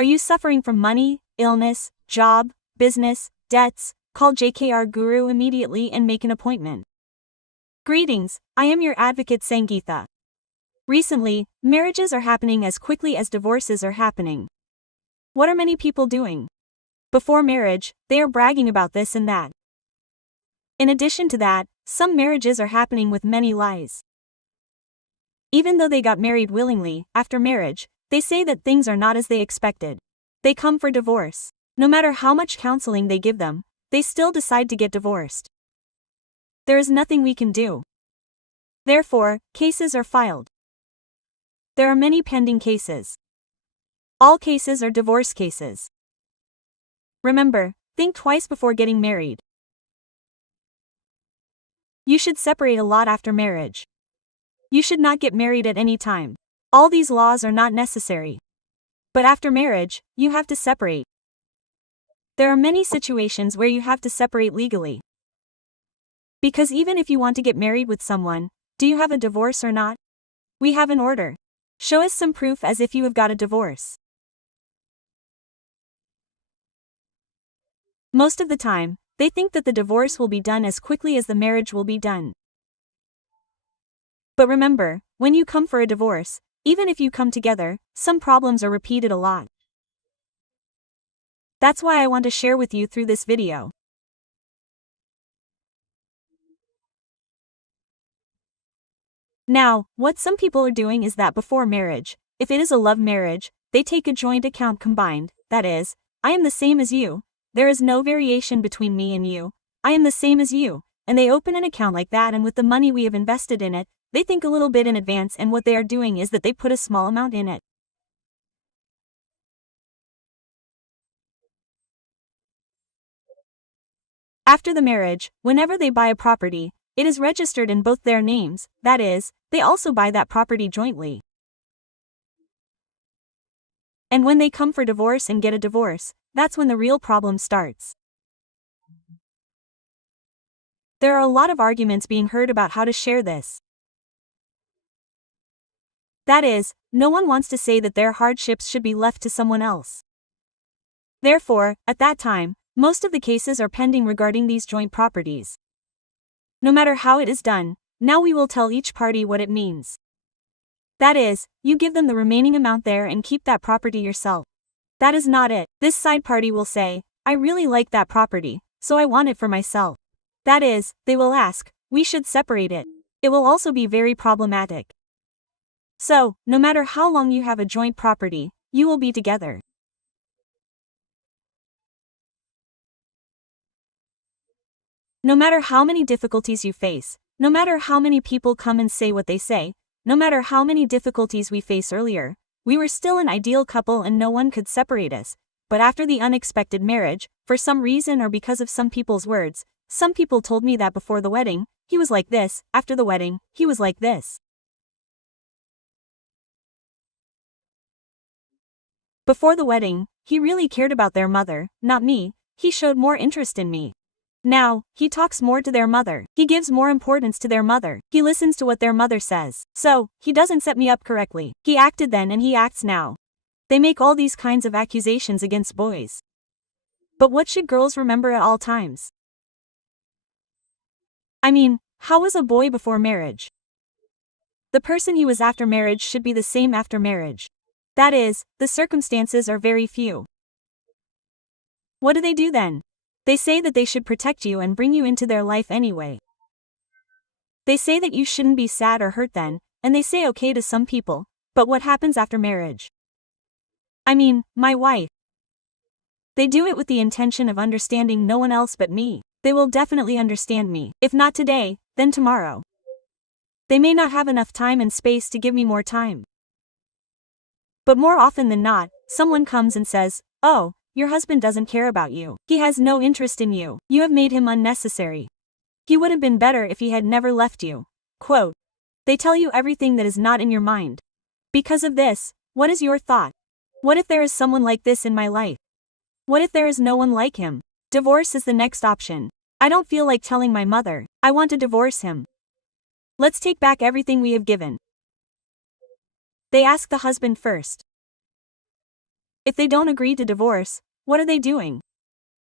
Are you suffering from money, illness, job, business, debts? Call JKR Guru immediately and make an appointment. Greetings, I am your advocate Sangeeta. Recently, marriages are happening as quickly as divorces are happening. What are many people doing? Before marriage, they are bragging about this and that. In addition to that, some marriages are happening with many lies. Even though they got married willingly, after marriage, they say that things are not as they expected. They come for divorce. No matter how much counseling they give them, they still decide to get divorced. There is nothing we can do. Therefore, cases are filed. There are many pending cases. All cases are divorce cases. Remember, think twice before getting married. You should separate a lot after marriage. You should not get married at any time. All these laws are not necessary. But after marriage, you have to separate. There are many situations where you have to separate legally. Because even if you want to get married with someone, do you have a divorce or not? We have an order. Show us some proof as if you have got a divorce. Most of the time, they think that the divorce will be done as quickly as the marriage will be done. But remember, when you come for a divorce, even if you come together, some problems are repeated a lot. That's why I want to share with you through this video. Now, what some people are doing is that before marriage, if it is a love marriage, they take a joint account combined, that is, I am the same as you, there is no variation between me and you, I am the same as you, and they open an account like that, and with the money we have invested in it, they think a little bit in advance, and what they are doing is that they put a small amount in it. After the marriage, whenever they buy a property, it is registered in both their names, that is, they also buy that property jointly. And when they come for divorce and get a divorce, that's when the real problem starts. There are a lot of arguments being heard about how to share this. That is, no one wants to say that their hardships should be left to someone else. Therefore, at that time, most of the cases are pending regarding these joint properties. No matter how it is done, now we will tell each party what it means. That is, you give them the remaining amount there and keep that property yourself. That is not it. This side party will say, I really like that property, so I want it for myself. That is, they will ask, we should separate it. It will also be very problematic. So, no matter how long you have a joint property, you will be together. No matter how many difficulties you face, no matter how many people come and say what they say, no matter how many difficulties we face earlier, we were still an ideal couple and no one could separate us. But after the unexpected marriage, for some reason or because of some people's words, some people told me that before the wedding, he was like this, after the wedding, he was like this. Before the wedding, he really cared about their mother, not me, he showed more interest in me. Now, he talks more to their mother, he gives more importance to their mother, he listens to what their mother says. So, he doesn't set me up correctly. He acted then and he acts now. They make all these kinds of accusations against boys. But what should girls remember at all times? I mean, how was a boy before marriage? The person he was after marriage should be the same after marriage. That is, the circumstances are very few. What do they do then? They say that they should protect you and bring you into their life anyway. They say that you shouldn't be sad or hurt then, and they say okay to some people, but what happens after marriage? I mean, my wife. They do it with the intention of understanding no one else but me. They will definitely understand me. If not today, then tomorrow. They may not have enough time and space to give me more time. But more often than not, someone comes and says, oh, your husband doesn't care about you. He has no interest in you. You have made him unnecessary. He would have been better if he had never left you. Quote. They tell you everything that is not in your mind. Because of this, what is your thought? What if there is someone like this in my life? What if there is no one like him? Divorce is the next option. I don't feel like telling my mother, I want to divorce him. Let's take back everything we have given. They ask the husband first. If they don't agree to divorce, what are they doing?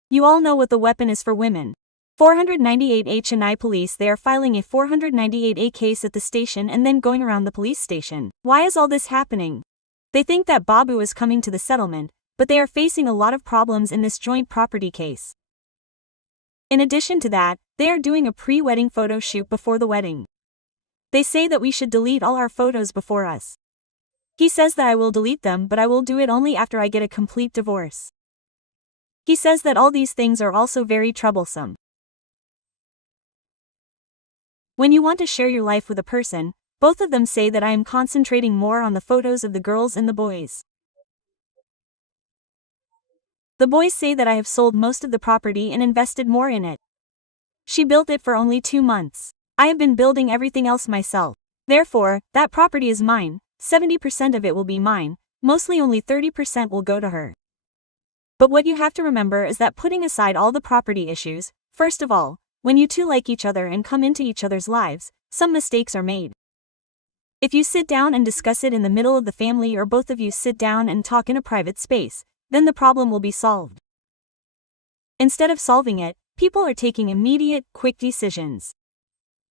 You all know what the weapon is for women. 498 HNI police. They are filing a 498A case at the station and then going around the police station. Why is all this happening? They think that Babu is coming to the settlement, but they are facing a lot of problems in this joint property case. In addition to that, they are doing a pre-wedding photo shoot before the wedding. They say that we should delete all our photos before us. He says that I will delete them, but I will do it only after I get a complete divorce. He says that all these things are also very troublesome. When you want to share your life with a person, both of them say that I am concentrating more on the photos of the girls and the boys. The boys say that I have sold most of the property and invested more in it. She built it for only 2 months. I have been building everything else myself. Therefore, that property is mine, 70% of it will be mine, mostly only 30% will go to her. But what you have to remember is that putting aside all the property issues, first of all, when you two like each other and come into each other's lives, some mistakes are made. If you sit down and discuss it in the middle of the family or both of you sit down and talk in a private space, then the problem will be solved. Instead of solving it, people are taking immediate, quick decisions.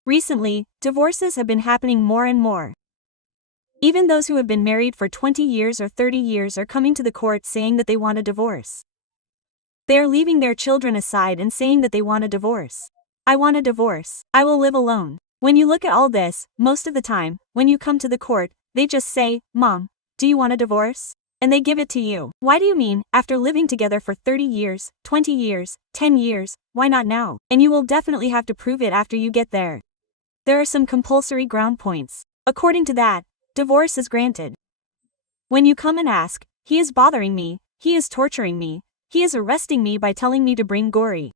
Recently, divorces have been happening more and more. Even those who have been married for 20 years or 30 years are coming to the court saying that they want a divorce. They are leaving their children aside and saying that they want a divorce. I want a divorce. I will live alone. When you look at all this, most of the time, when you come to the court, they just say, "Mom, do you want a divorce?" And they give it to you. Why do you mean, after living together for 30 years, 20 years, 10 years, why not now? And you will definitely have to prove it after you get there. There are some compulsory ground points. According to that, divorce is granted. When you come and ask, "He is bothering me, he is torturing me, he is arresting me by telling me to bring Gauri."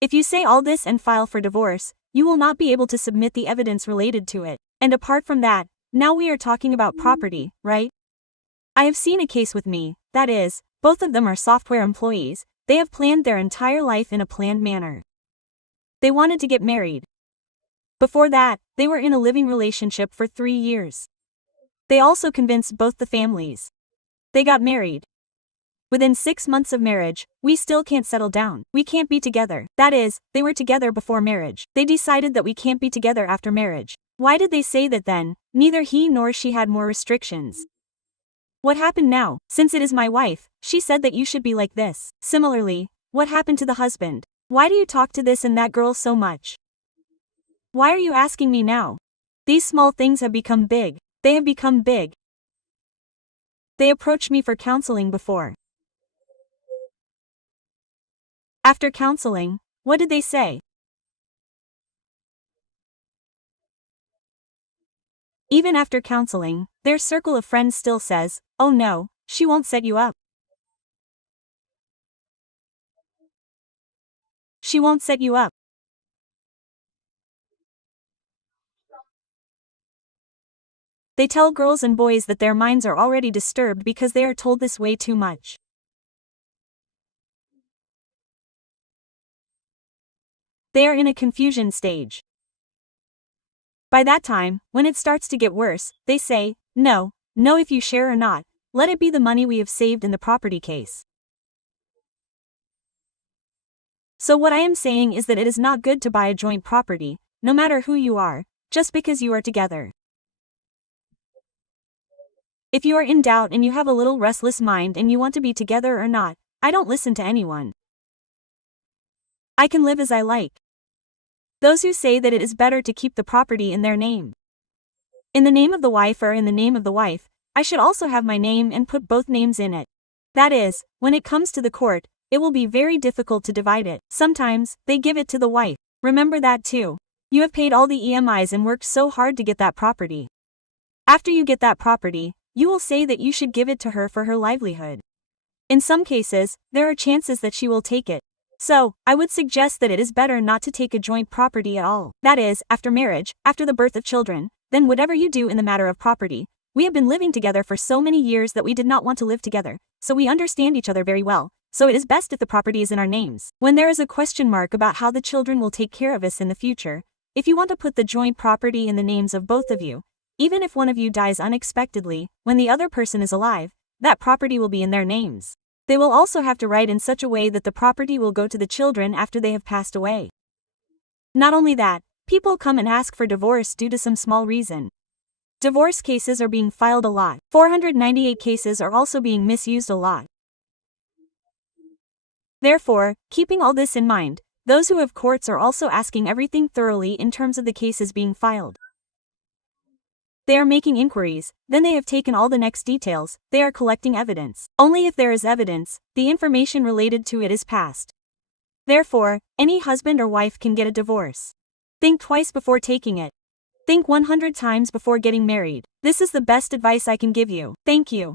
If you say all this and file for divorce, you will not be able to submit the evidence related to it. And apart from that, now we are talking about property, right? I have seen a case with me, that is, both of them are software employees, they have planned their entire life in a planned manner. They wanted to get married. Before that, they were in a living relationship for 3 years. They also convinced both the families. They got married. Within 6 months of marriage, "We still can't settle down. We can't be together." That is, they were together before marriage. They decided that we can't be together after marriage. Why did they say that then? Neither he nor she had more restrictions. What happened now? Since it is my wife, she said that you should be like this. Similarly, what happened to the husband? Why do you talk to this and that girl so much? Why are you asking me now? These small things have become big. They have become big. They approached me for counseling before. After counseling, what did they say? Even after counseling, their circle of friends still says, "Oh no, she won't set you up. She won't set you up." They tell girls and boys that their minds are already disturbed because they are told this way too much. They are in a confusion stage. By that time, when it starts to get worse, they say, "No, no, if you share or not, let it be the money we have saved in the property case." So what I am saying is that it is not good to buy a joint property, no matter who you are, just because you are together. If you are in doubt and you have a little restless mind and you want to be together or not, I don't listen to anyone. I can live as I like. Those who say that it is better to keep the property in their name. In the name of the wife or in the name of the wife, I should also have my name and put both names in it. That is, when it comes to the court, it will be very difficult to divide it. Sometimes, they give it to the wife. Remember that too. You have paid all the EMIs and worked so hard to get that property. After you get that property, you will say that you should give it to her for her livelihood. In some cases, there are chances that she will take it. So, I would suggest that it is better not to take a joint property at all. That is, after marriage, after the birth of children, then whatever you do in the matter of property. We have been living together for so many years that we did not want to live together, so we understand each other very well, so it is best if the property is in our names. When there is a question mark about how the children will take care of us in the future, if you want to put the joint property in the names of both of you, even if one of you dies unexpectedly, when the other person is alive, that property will be in their names. They will also have to write in such a way that the property will go to the children after they have passed away. Not only that, people come and ask for divorce due to some small reason. Divorce cases are being filed a lot. 498 cases are also being misused a lot. Therefore, keeping all this in mind, those who have courts are also asking everything thoroughly in terms of the cases being filed. They are making inquiries, then they have taken all the next details, they are collecting evidence. Only if there is evidence, the information related to it is passed. Therefore, any husband or wife can get a divorce. Think twice before taking it. Think 100 times before getting married. This is the best advice I can give you. Thank you.